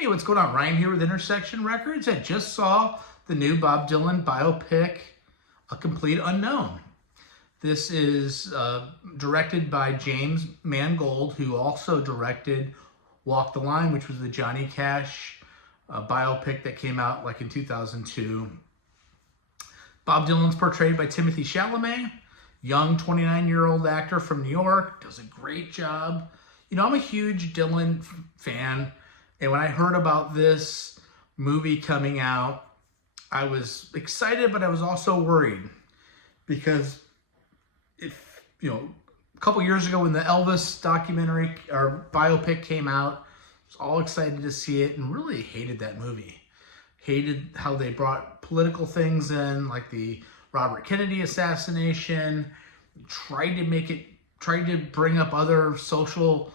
Hey, what's going on? Ryan here with Intersection Records. I just saw the new Bob Dylan biopic, A Complete Unknown. This is directed by James Mangold, who also directed Walk the Line, which was the Johnny Cash biopic that came out like in 2002. Bob Dylan's portrayed by Timothée Chalamet, young 29-year-old actor from New York, does a great job. You know, I'm a huge Dylan fan. And when I heard about this movie coming out, I was excited, but I was also worried because a couple years ago when the Elvis documentary or biopic came out, I was all excited to see it and really hated that movie. Hated how they brought political things in, like the Robert Kennedy assassination, tried to bring up other social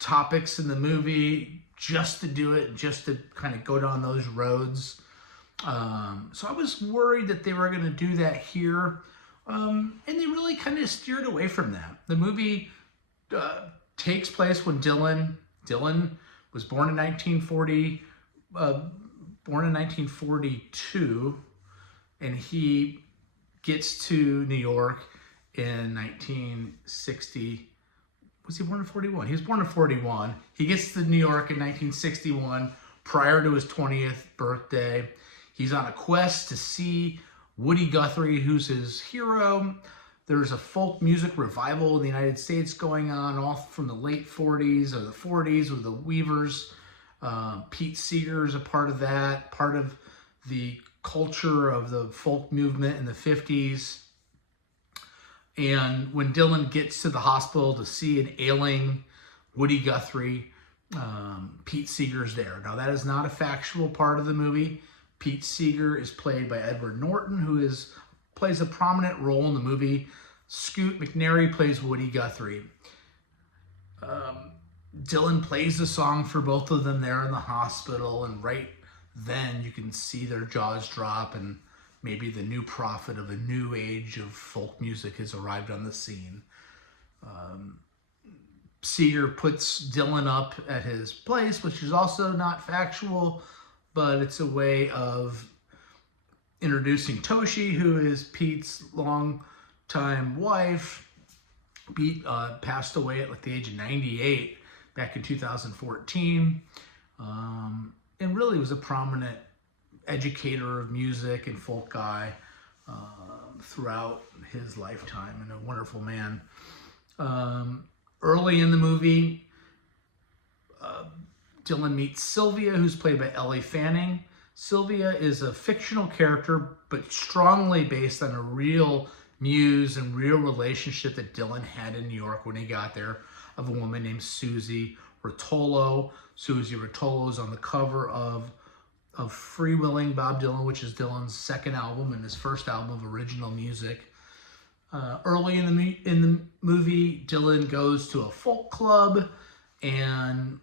topics in the movie, just to do it, just to kind of go down those roads. So I was worried that they were going to do that here. And they really kind of steered away from that. The movie takes place when Dylan was born in 1942, and he gets to New York in 1960. Was he born in 41? He was born in 41. He gets to New York in 1961, prior to his 20th birthday. He's on a quest to see Woody Guthrie, who's his hero. There's a folk music revival in the United States going on, all from the late 40s or the 40s with the Weavers. Pete Seeger is a part of that, part of the culture of the folk movement in the 50s. And when Dylan gets to the hospital to see an ailing Woody Guthrie, Pete Seeger's there. Now, that is not a factual part of the movie. Pete Seeger is played by Edward Norton, who plays a prominent role in the movie. Scoot McNairy plays Woody Guthrie. Dylan plays the song for both of them there in the hospital, and right then you can see their jaws drop, and maybe the new prophet of a new age of folk music has arrived on the scene. Seeger puts Dylan up at his place, which is also not factual, but it's a way of introducing Toshi, who is Pete's longtime wife. Pete passed away at like the age of 98 back in 2014, and really was a prominent educator of music and folk guy throughout his lifetime, and a wonderful man. Early in the movie, Dylan meets Sylvia, who's played by Ellie Fanning. Sylvia is a fictional character, but strongly based on a real muse and real relationship that Dylan had in New York when he got there, of a woman named Susie Rotolo. Susie Rotolo is on the cover of Freewheeling Bob Dylan, which is Dylan's second album and his first album of original music. Early in the movie, Dylan goes to a folk club, and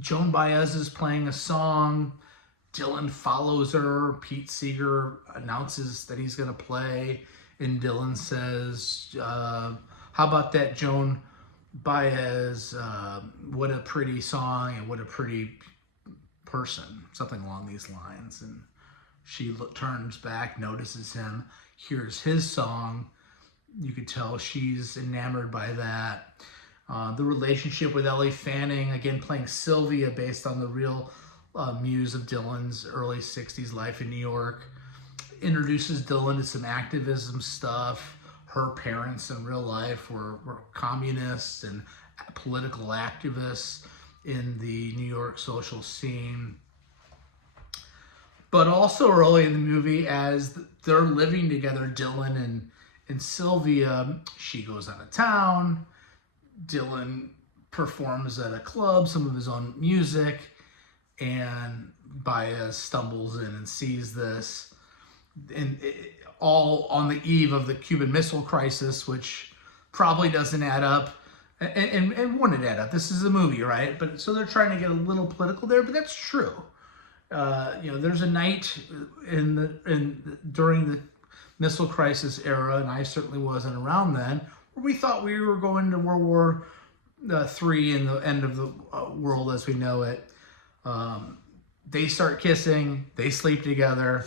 Joan Baez is playing a song. Dylan follows her. Pete Seeger announces that he's going to play, and Dylan says, how about that, Joan Baez? What a pretty song, and what a pretty person, something along these lines. And she turns back, notices him, hears his song. You could tell she's enamored by that. The relationship with Ellie Fanning, again playing Sylvia, based on the real muse of Dylan's early 60s life in New York, introduces Dylan to some activism stuff. Her parents in real life were communists and political activists in the New York social scene. But also early in the movie, as they're living together, Dylan and Sylvia, she goes out of town. Dylan performs at a club some of his own music, and Baez stumbles in and sees this, and all on the eve of the Cuban Missile Crisis, which probably doesn't add up, and wouldn't add up. This is a movie, right? But so they're trying to get a little political there, but that's true. There's a night during the Missile Crisis era, and I certainly wasn't around then, where we thought we were going to World War III and the end of the world as we know it. they start kissing, they sleep together,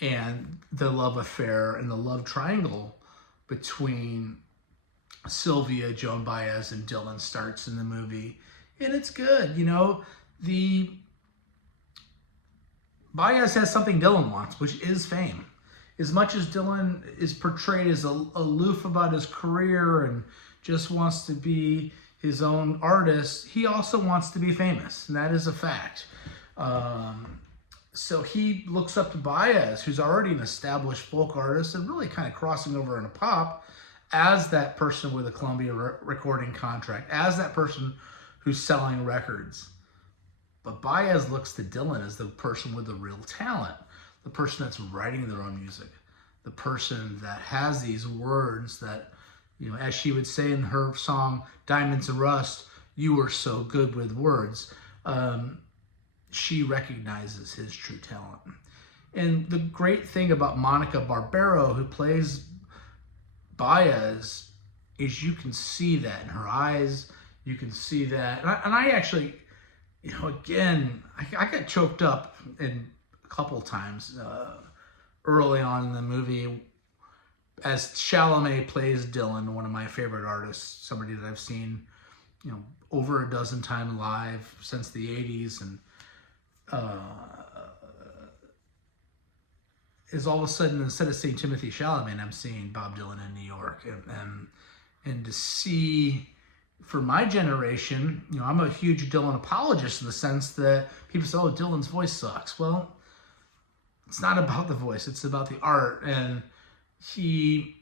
and the love affair and the love triangle between Sylvia, Joan Baez, and Dylan starts in the movie. And it's good. You know, the Baez has something Dylan wants, which is fame. As much as Dylan is portrayed as aloof about his career and just wants to be his own artist, he also wants to be famous, and that is a fact. So he looks up to Baez, who's already an established folk artist and really kind of crossing over into pop, as that person with a Columbia recording contract, as that person who's selling records. But Baez looks to Dylan as the person with the real talent, the person that's writing their own music, the person that has these words that, you know, as she would say in her song, Diamonds and Rust, you were so good with words. She recognizes his true talent. And the great thing about Monica Barbero, who plays Baez, is you can see that in her eyes. You can see that. And I actually, you know, again, I got choked up in a couple times early on in the movie as Chalamet plays Dylan, one of my favorite artists, somebody that I've seen, you know, over a dozen times live since the 80s, and is all of a sudden, instead of seeing Timothy Chalamet, I'm seeing Bob Dylan in New York. And to see, for my generation, you know, I'm a huge Dylan apologist in the sense that people say, oh, Dylan's voice sucks. Well, it's not about the voice, it's about the art. And he,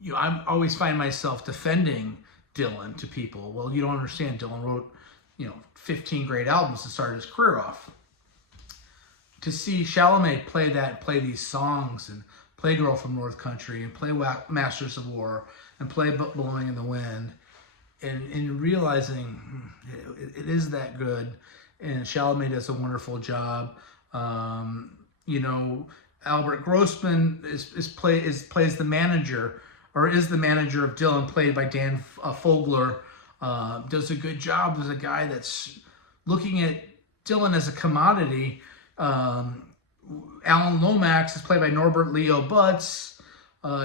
you know, I always find myself defending Dylan to people. Well, you don't understand, Dylan wrote, you know, 15 great albums to start his career off. To see Chalamet play these songs and play Girl from North Country and play Masters of War and play Blowing in the Wind, and realizing it is that good, and Chalamet does a wonderful job. You know, Albert Grossman plays the manager, or is the manager of Dylan, played by Dan Fogler. Does a good job as a guy that's looking at Dylan as a commodity. Alan Lomax is played by Norbert Leo Butz.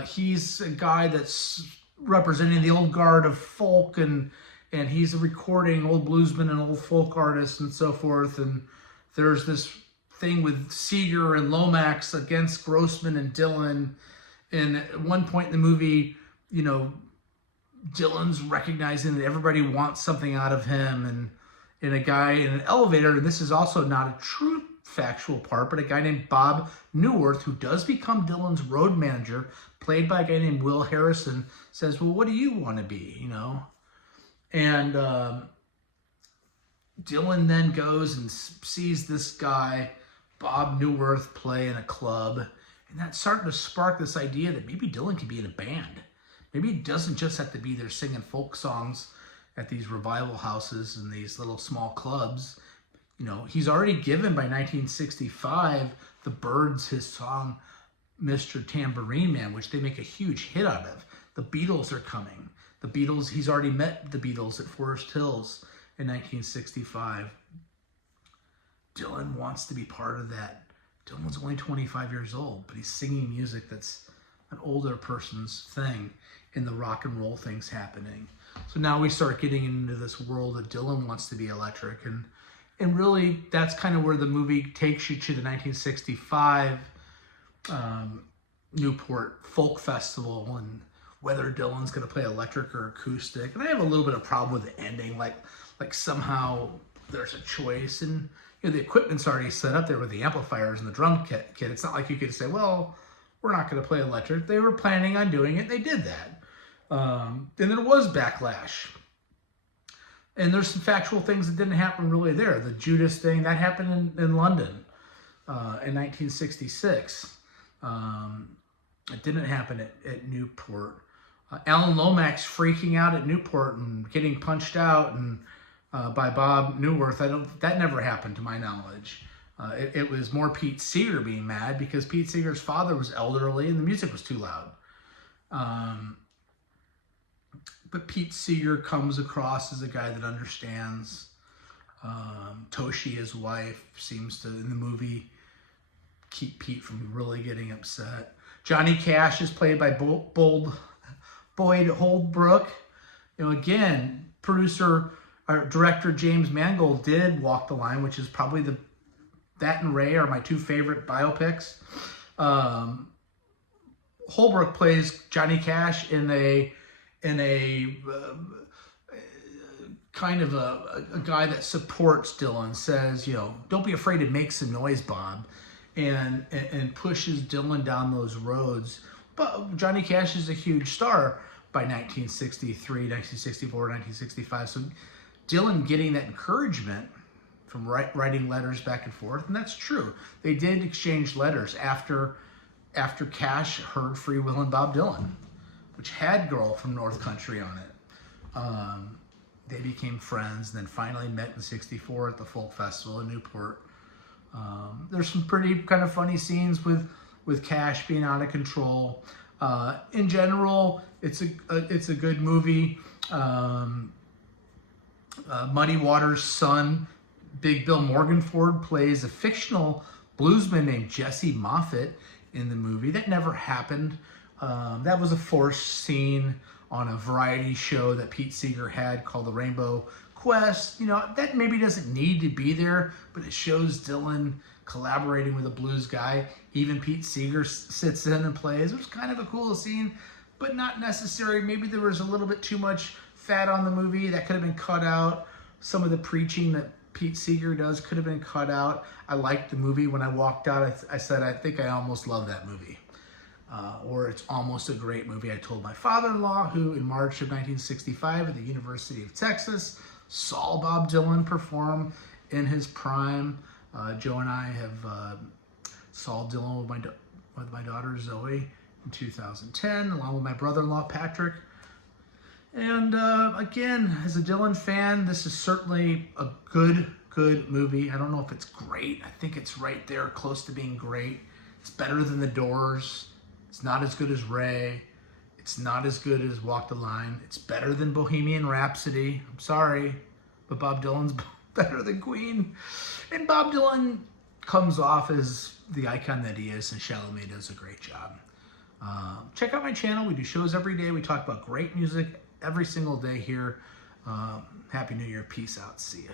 He's a guy that's representing the old guard of folk, and he's recording old bluesmen and old folk artists and so forth. And there's this thing with Seeger and Lomax against Grossman and Dylan. And at one point in the movie, you know, Dylan's recognizing that everybody wants something out of him, and a guy in an elevator, and this is also not a true factual part, but a guy named Bob Newirth, who does become Dylan's road manager, played by a guy named Will Harrison, says, well, what do you want to be, you know? And Dylan then goes and sees this guy, Bob Newirth, play in a club, and that's starting to spark this idea that maybe Dylan could be in a band. Maybe he doesn't just have to be there singing folk songs at these revival houses and these little small clubs. You know, he's already given, by 1965, the Byrds his song, Mr. Tambourine Man, which they make a huge hit out of. The Beatles are coming. The Beatles, he's already met the Beatles at Forest Hills in 1965. Dylan wants to be part of that. Dylan's only 25 years old, but he's singing music that's an older person's thing, and the rock and roll thing's happening. So now we start getting into this world that Dylan wants to be electric, and really that's kind of where the movie takes you to the 1965 Newport Folk Festival, and whether Dylan's going to play electric or acoustic. And I have a little bit of problem with the ending, like somehow there's a choice, and you know, the equipment's already set up there with the amplifiers and the drum kit. It's not like you could say, well, we're not going to play electric. They were planning on doing it. They did that. And there was backlash. And there's some factual things that didn't happen really there. The Judas thing, that happened in London in 1966. It didn't happen at Newport. Alan Lomax freaking out at Newport and getting punched out and by Bob Newirth, that never happened to my knowledge. It was more Pete Seeger being mad because Pete Seeger's father was elderly and the music was too loud. But Pete Seeger comes across as a guy that understands. Toshi, his wife, seems to, in the movie, keep Pete from really getting upset. Johnny Cash is played by Boyd Holbrook. You know, again, producer or director James Mangold did Walk the Line, which is probably that and Ray are my two favorite biopics. Holbrook plays Johnny Cash in a kind of a guy that supports Dylan, says, you know, don't be afraid to make some noise, Bob, and pushes Dylan down those roads. But Johnny Cash is a huge star by 1963, 1964, 1965. So Dylan getting that encouragement from writing letters back and forth, and that's true. They did exchange letters after Cash heard Free Will and Bob Dylan, which had Girl from North Country on it. They became friends, and then finally met in '64 at the Folk Festival in Newport. There's some pretty kind of funny scenes with Cash being out of control. In general, it's a good movie. Muddy Waters' son, Big Bill Morganford, plays a fictional bluesman named Jesse Moffett in the movie. That never happened. That was a forced scene on a variety show that Pete Seeger had called The Rainbow Quest. You know, that maybe doesn't need to be there, but it shows Dylan collaborating with a blues guy. Even Pete Seeger sits in and plays. It was kind of a cool scene, but not necessary. Maybe there was a little bit too much fat on the movie. That could have been cut out. Some of the preaching that Pete Seeger does could have been cut out. I liked the movie. When I walked out, I said, I think I almost love that movie. Or it's almost a great movie. I told my father-in-law, who in March of 1965 at the University of Texas saw Bob Dylan perform in his prime. Joe and I have saw Dylan with my daughter Zoe in 2010, along with my brother-in-law Patrick. And again, as a Dylan fan, this is certainly a good movie. I don't know if it's great. I think it's right there, close to being great. It's better than The Doors. It's not as good as Ray. It's not as good as Walk the Line. It's better than Bohemian Rhapsody. I'm sorry, but Bob Dylan's better than Queen. And Bob Dylan comes off as the icon that he is, and Chalamet does a great job. Check out my channel. We do shows every day. We talk about great music every single day here. Happy New Year. Peace out. See ya.